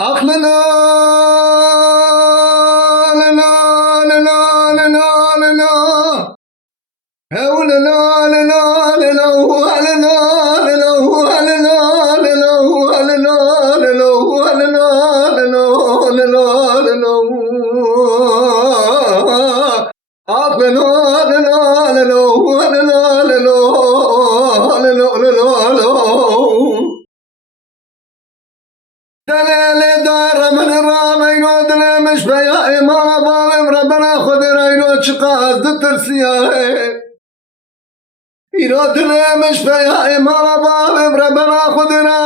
أخلنا لنا لنا لنا لنا هولنا لنا لنا لنا لنا لنا لنا لنا لنا لنا لنا أخلنا لنا لنا لنا لنا لنا دليل دار من الرامين ودليل مش بيا إمام ظالم ربنا خذ رينو شقاز دترسياه إيراد مش بيا إمام ظالم ربنا خذنا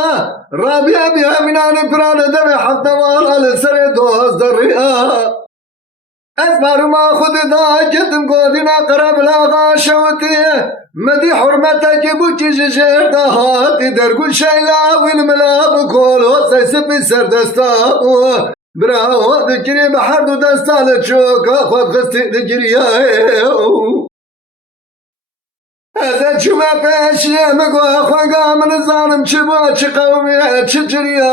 رابيا بيا من القرآن دم حتى ولا لسرد وزريا أكبر ما خذ ذا جدم قودنا قرب لا غاشوتي مدي حرمتك بوجيجير دهاتي درقل شيلا والملا بكل وسيسبي سر دستا براو دجري بحر دو دستا لتشوكا خود غستي دجري هذا شما فاشي مقوا خواقا من الظالم شبا قومي تشجريا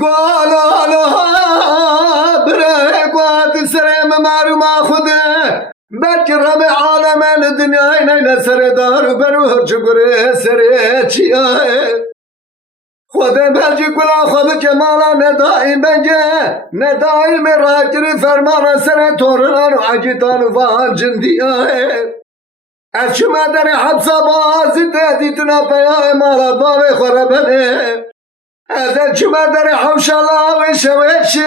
قالوا لها بريك واد سريم مارو ما خده بكر بعالم الدنيا نين سردار بروه شكري سريتشيا خده بلجي كلا خب جمالا ندائم بنجي ندائم راجري فرمان سر تورنان وعجتان وفان جنديا اشما در حبسا بازي تهديتنا بيا مالا بابي خربني هذا شما در حوش الله وشويش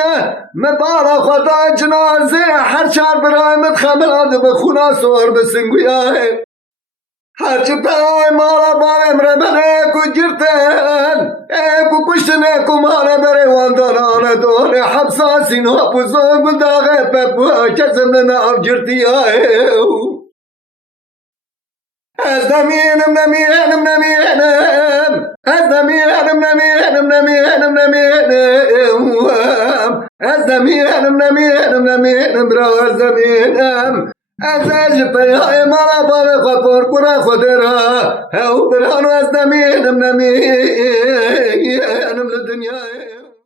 مبارا خدا جنازه هر چار برای متخمل آده بخونا سور بسنگویاه هر چه پای مالا باوی مرمنه کو جرتن کو کشتن کو مالا بره واندانان دون حبسا سینو بزرگ داغه پپو کسم نناف جرتیاه أزدمينم نمينم نمينم أزدمينم نمينم نمينم نمينم أزدمينم نمينم نمينم برا أزدمينم أزاج بيا مالا بابا خبر كرا خدرا هاو برانو أزدمينم نمينم للدنيا